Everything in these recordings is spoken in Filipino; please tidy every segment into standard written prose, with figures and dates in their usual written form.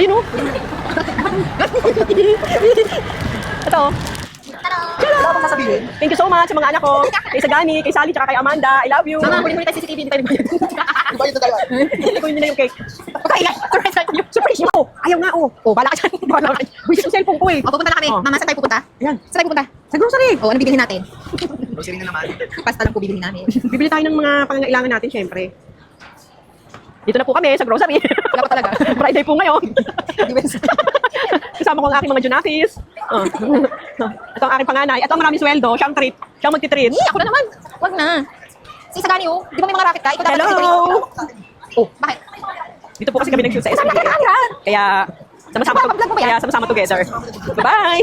Ayun o. Ito. Wala akong sasabihin. Thank you so much sa mga anak ko. Kay Sagani, kay Sally, tsaka kay Amanda. I love you. Mama, kunin mo tayo CCTV, hindi tayo nagbayad. Bayad na tayo. Hindi ko yun na yung cake. Pagkain, surprise mo. Ayaw nga oh. Oh, bala ka dyan. Bala ka dyan. Wish yung cellphone ko eh. O, pupunta na kami. Oh. Mama, saan tayo pupunta? Ayan. Saan tayo pupunta? Sa grocery. O, ano bibilhin natin? Grocery na naman. Pasta lang po bibilhin namin. Bibili tayo ng mga pangangailangan natin, syempre. Dito na po kami sa grocery. Wala pa talaga. Friday po ngayon. Kasama ko ang aking mga Junakis. Oh. Ito ang aking panganay. Ito ang maraming sweldo. Siyang treat. Siyang magtitreat. Ako na naman. Wag na. Si Sagani, oh. Di ba may mga racket ka? Ikaw dapat Hello! Oh, bakit? Dito po kasi kami nag-shoot sa SMB. Kaya sama-sama Nagpa-vlog mo ba yan? kaya sama-sama together. Bye-bye!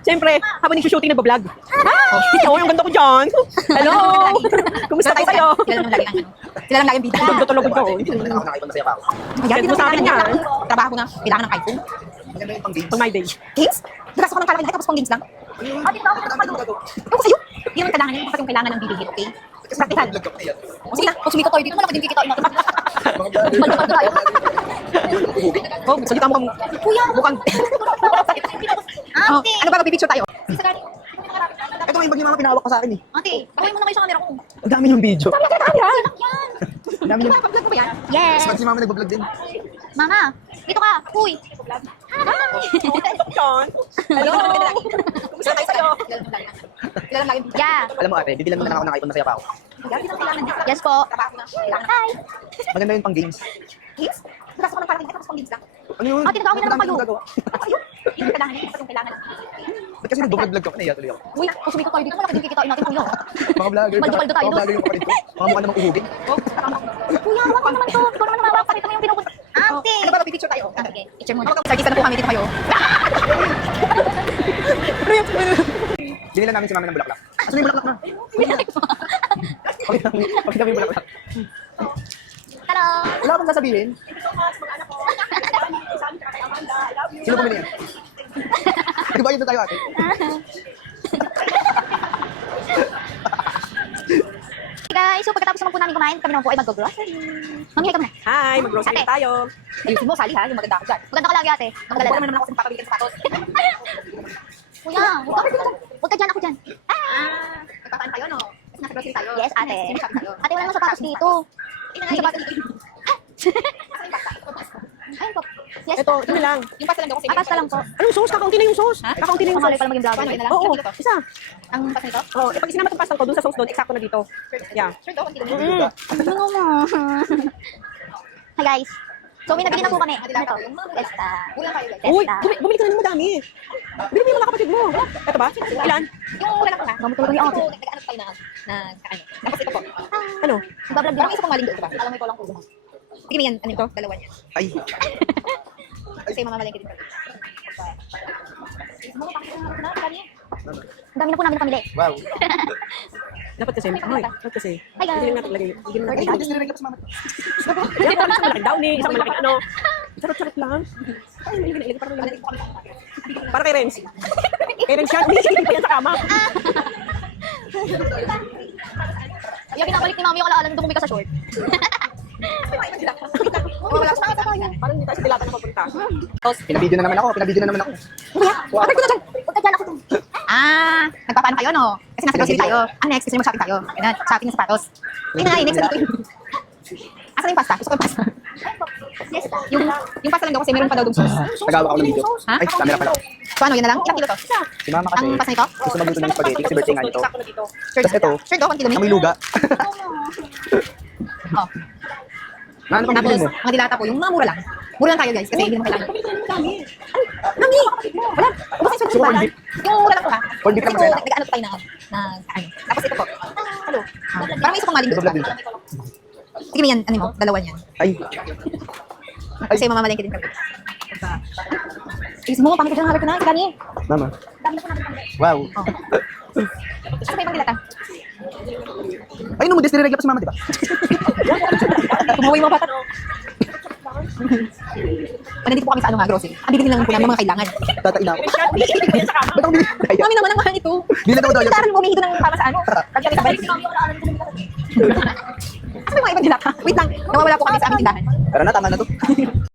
Siyempre, habang nag-shooting, nag-vlog. Hi! Oh, yung ganda ko dyan. Hello! Kumusta po kayo? Sila lang lagi ang ano. Sila lang lagi ang bida. Tutulog ko. Wala ako nakita masaya pa ako. Ayan, Ganda sa akin yan. Trabaho na. Kailangan ng iPhone. Maganda yung pang games. Pang my day. Games? Nagas ako ng kalaki lahat tapos pang games lang. Ate, ikaw ako ng kayo. Ewan ko sa'yo. Hindi naman kailangan yan. Bakit yung kailangan ng bibilhin, okay? Practical. Vlog ka pa yan. O sige na, kung sumikot tayo dito, malaki din kikitain natin. Mga vlogger. Balik tayo. Oh, salita mo kang Kuya, mukhang... Oh, ano ba, pipicture tayo? Ito yung bag yung mga pinahawak ko sa akin eh. Ate, kawin mo na kayo sa camera ko. Ang dami yung video. Yan. Ang dami yung... Pag-vlog mo ba yan? Yes. Mas si mama nagbablog din. Mama, dito ka. Uy. John. Hello! Kumusta kayo sa'yo? Sila lang lagi. Yeah. Alam mo ate, bibilan mo na lang ako ng iPhone, masaya pa ako. Yes po. Hi. Maganda yung pang games. Games? Nagas ako ng kalaki lahat tapos pang games lang. Ano yun? Ate, nag-awin na naman kayo. Gagawa. Yung kailangan yun, yung kailangan. Ba't kasi nagbablog ka pa, nahiya tuloy ako. Uy, kung sumikot tayo dito, malaki din kikitain natin, kuya. Mga vlogger. Baldo-baldo tayo, Mga no? vlogger yung kapatid ko. Mga mukha namang uhugin. Kuya, wag naman to. Ikaw naman naman, pakita mo yung pinupunta. Ate. Ano ba, pipicture tayo? Okay, picture muna. Sarkista na po kami dito kayo. Binilan namin si mama ng bulaklak. Asan yung bulaklak na? Pakita mo yung bulaklak. Hello. Wala akong sasabihin. Sino bumili yan? Nagbayad na tayo ate. Guys, so pagkatapos naman po namin kumain, kami naman po ay mag-grocery. Mami, ka muna. Hi, mag-grocery Ate. tayo. Ayusin mo, Sally ha, yung maganda ako dyan. Maganda ka lagi ate. Maganda naman naman ako sa papabili ka ng sapatos. Kuya, huwag ka dyan, ako dyan. Nagpapaan tayo, no? Kasi nasa grocery tayo. Yes, ate. Ate, wala namang sapatos dito. May sapatos dito. Ayun po. Yes, Ito, ito na lang. yung pasta lang daw kasi. Pasta lang po. Anong sauce? Kakaunti na yung sauce. Ha? Kakaunti na yung Pamali sauce. pala maging vlogger. Oo, isa. Ang pasta nito? Oh, pag sinama itong pastang ko, dun sa sauce doon, eksakto na dito. Yeah. Sure daw, konti lang. Mm. Ano mo? Hi guys. So may nabili na po kami. Ano to? Testa. Ulang kayo guys. Uy, Testa. bumili ka na ng madami. Bili mo yung mga kapatid mo. Ito ba? Ilan? Yung wala lang po ha. Mamutulog ni Ate. Nag-ano tayo na ano. Tapos ito po. Ano? Nagbablog din. Parang isa pong maling doon, diba? Alam mo ikaw lang kulang. Sige mo yan, ano ito? Dalawa niya. Ay. Kasi mamamalengke din kami. Ang dami na po namin pamili. Wow. Dapat kasi, dapat kasi. Hi, guys. Hindi lang natin lagay. Hindi lang Ay, natin hindi nilagay ka pa si mama. Yan, parang isang malaking downy, isang malaking ano. Charot-charot lang. Ay, hindi na ilagay. Parang lang. Para kay Renz. Kay Renz yan. Hindi pa yan sa kama. Yung pinabalik ni Mami yung alaala nung dumumi ka sa short. Wala sa tayo. Parang hindi tayo sa dilata na papunta. Pinabidyo na naman ako. Kuya, bakit ko na dyan? Huwag ka dyan ako dun. Nagpapaano kayo, no? Kasi nasa grocery tayo. Next, gusto nyo mag-shopping tayo. Ganun, shopping ng sapatos. Ayun na, next na dito. Asan yung pasta? Gusto ko yung pasta. Yung pasta lang daw kasi meron pa daw dong sauce. Nagawa ako ng video. Ha? Ay, camera pala. So ano, yun na lang? Ilang kilo to? Si mama kasi Ang pasta nito? gusto magluto ng spaghetti kasi birthday nga nito. Eksakto na dito. Sure Tapos ito, Sure daw, 1 kilo amoy luga. Oh. Na ano pang Tapos, bibili mo? mga dilata po, yung mga mura lang. Mura lang tayo guys, kasi hindi mo kailangan. Dami. Mami! Wala! Ubusin sa So, corned beef. Yung mura lang po ha. Corned beef lang Kasi masaya. po, nag-ano pa tayo na ano. Tapos ito po. Hello. Parang may isa pang maling Ito vlog din. Sige mo yan, ano mo, dalawa niyan. Ay. Kasi mamamalengke din kami. Ayusin mo, pangit ka dyan, habit ka na, si Kanye. Mama. Dami na po namin pamili. Wow. Ano ba ibang dilata? Ay, no, modest nilagay pa si mama, di ba? Tumuwi mo bata. Nandito po kami sa ano nga, grocery. Ang bibili lang po namin mga kailangan. Tatain ako. Renz yan. Hindi pa yan sa kama. Ba't ako bibili? Mami naman ang mahal ito. Bili daw daw yan. Daran mo, umihido ng para sa ano. Lagi kami sabay. Sabi mga ibang dilata. Wait lang, nawawala po kami sa aming tindahan. Tara na, tama na to.